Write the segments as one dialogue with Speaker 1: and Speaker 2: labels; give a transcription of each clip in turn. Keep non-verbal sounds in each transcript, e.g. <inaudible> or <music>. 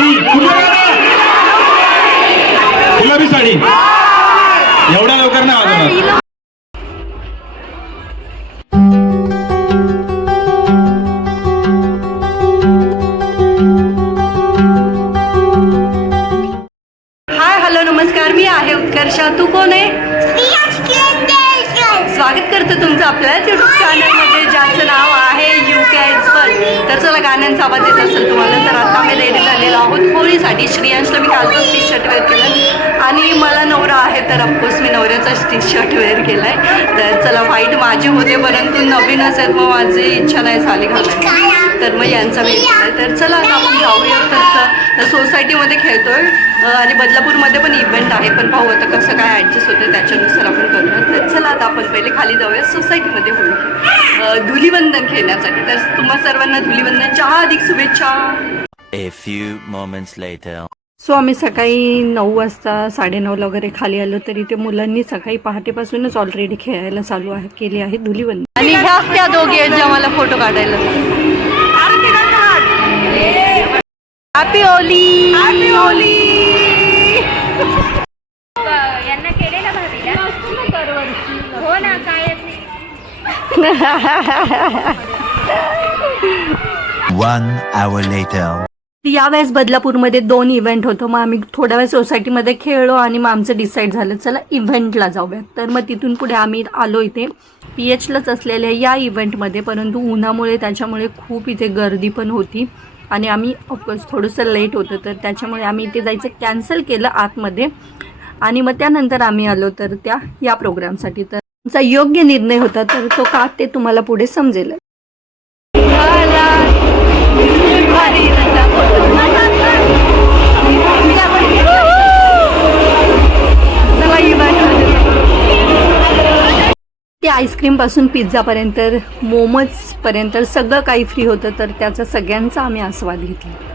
Speaker 1: साडी? गुलाबी साडी. एवढ्या लवकर नाही वाजवणार
Speaker 2: हाय हॅलो नमस्कार. मी आहे उत्कर्षा. तू कोण आहे? स्वागत करतो तुमचं आपल्याच युट्यूब चॅनलमध्ये ज्याचं नाव आहे यू तर चला गाण्यांचा आवाज येत असेल तुम्हाला तर आता मी रेडी झालेलो आहोत होळीसाठी. श्रियांशला मी कालचाच टी शर्ट वेअर केलं आणि मला नवरा आहे तर ऑफकोर्स मी नवऱ्याचाच टी शर्ट वेअर केला आहे तर चला वाईट माझे होते परंतु नवीन असेल मग माझी इच्छा नाही झाली घालून तर मग यांचा वेळ केला तर चला आता आपण जाऊया. तर सोसायटीमध्ये खेळतो आहे आणि बदलापूरमध्ये पण इव्हेंट आहे पण पाहू आता कसं काय ॲडजस्ट होतं त्याच्यानुसार आपण करूया. तर चला आता आपण पहिले खाली जाऊया. सोसायटीमध्ये होळी. धुलीवंदन खेळण्यासाठी. तर तुम्हाला सर्वांना धुलीवंदनच्या हार्दिक शुभेच्छा.
Speaker 3: A few moments later.
Speaker 2: So आम्ही सकाळी नऊ वाजता साडेनऊला वगैरे खाली आलो तरी ते मुलांनी सकाळी पहाटेपासूनच ऑलरेडी खेळायला चालू आहे केली आहे धुलीवंदन. आणि ह्याच त्या दोघी आहेत ज्या मला फोटो काढायला हॅपी होली हॅपी होली
Speaker 4: यांना केलेलं भाभीला हो ना काय <laughs>
Speaker 3: One hour later.
Speaker 2: यावेळेस बदलापूरमध्ये दोन इव्हेंट होतो. मग आम्ही थोड्या वेळ सोसायटीमध्ये खेळलो आणि मग आमचं डिसाईड झालं चला इव्हेंटला जाऊया. तर मग तिथून पुढे आम्ही आलो इथे. पी एचलाच असलेल्या या इव्हेंटमध्ये परंतु उन्हामुळे त्याच्यामुळे खूप इथे गर्दी पण होती. आणि आम्ही ऑफकोर्स थोडंसं लेट होतं. तर त्याच्यामुळे आम्ही इथे जायचं कॅन्सल केलं आतमध्ये. आणि मग त्यानंतर आम्ही आलो तर त्या या प्रोग्रामसाठी तर आमचा योग्य निर्णय होता. तर तो का ते तुम्हाला पुढे समजेल ते आईस्क्रीमपासून पिझ्झापर्यंत मोमोजपर्यंत मोमोज पर्यंत सगळं काही फ्री होतं तर त्याचा सगळ्यांचा आम्ही आस्वाद घेतला.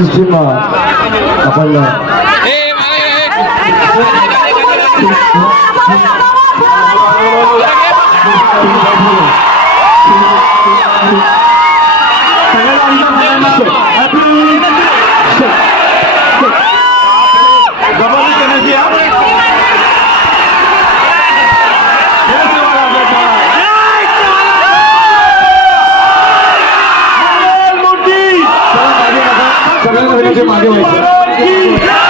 Speaker 1: সৃষ্টি মা আপনার सगळ्यांना सगळ्यांचे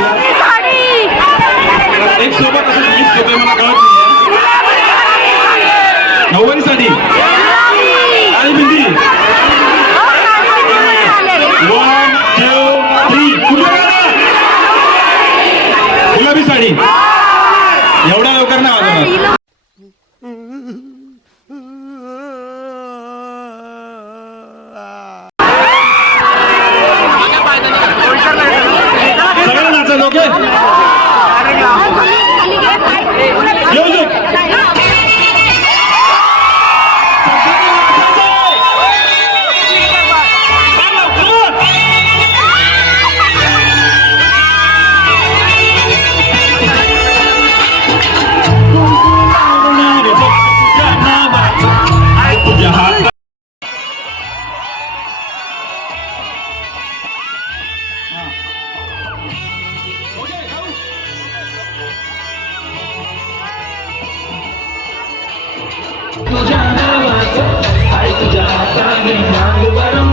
Speaker 1: सगळं इकडे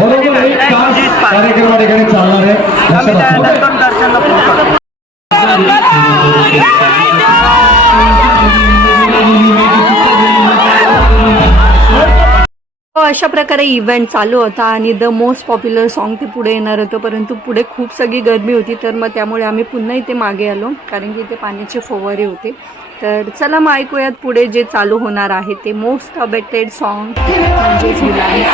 Speaker 1: बरोबर एक तास कार्यक्रम ठिकाणी चालणार आहे.
Speaker 2: अशा प्रकारे इव्हेंट चालू होता आणि द मोस्ट पॉप्युलर सॉन्ग ते पुढे येणार होतं. परंतु पुढे खूप सगळी गर्मी होती तर मग त्यामुळे आम्ही पुन्हा इथे मागे आलो कारण की इथे पाण्याचे फवारे होते. तर चला मग ऐकूयात पुढे जे चालू होणार आहे ते मोस्ट अबेटेड सॉन्ग म्हणजेच मुलांचं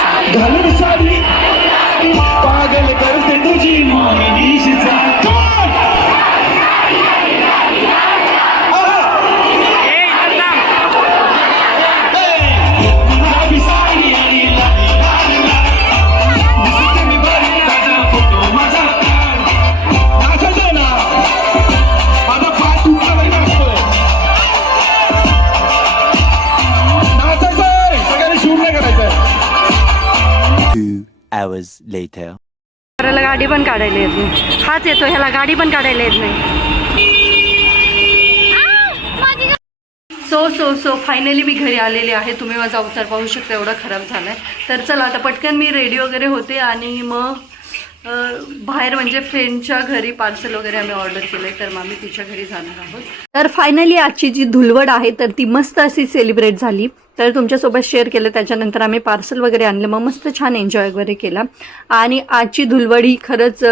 Speaker 3: hours later.
Speaker 2: ह्याला गाडी पण काढायला येत नाही. हाच येतो ह्याला गाडी पण काढायला येत नाही. सो सो सो फायनली मी घरी आलेली आहे. तुम्ही माझा अवतार पाहू शकता एवढा खराब झाला आहे तर चला आता पटकन मी रेडी वगैरे होते आणि मग बाहेर म्हणजे फ्रेंडच्या घरी पार्सल वगैरे आम्ही ऑर्डर केलं आहे तर मग आम्ही तिच्या घरी जाणार आहोत. तर फायनली आजची जी धुलवड आहे तर ती मस्त अशी सेलिब्रेट झाली. तर तुमच्यासोबत शेअर केलं त्याच्यानंतर आम्ही पार्सल वगैरे आणलं मग मस्त छान एन्जॉय वगैरे केला. आणि आजची धुलवड ही खरंच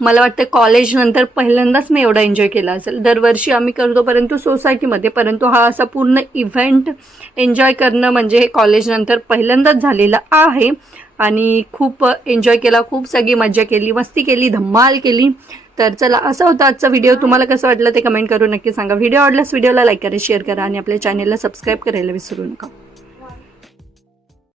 Speaker 2: मला वाटतं कॉलेजनंतर पहिल्यांदाच मी एवढा एन्जॉय केला असेल. दरवर्षी आम्ही करतो परंतु सोसायटीमध्ये परंतु हा असा पूर्ण इव्हेंट एन्जॉय करणं म्हणजे हे कॉलेजनंतर पहिल्यांदाच झालेलं आहे. आणि खूप एन्जॉय केला खूप सगळी मजा केली मस्ती केली धम्माल केली. तर चला असं होतं आजचा व्हिडिओ तुम्हाला कसं वाटलं ते कमेंट करून नक्की सांगा. व्हिडिओ आवडल्यास व्हिडिओला लाईक करा शेअर करा आणि आपल्या चॅनेलला सबस्क्राईब करायला विसरू नका.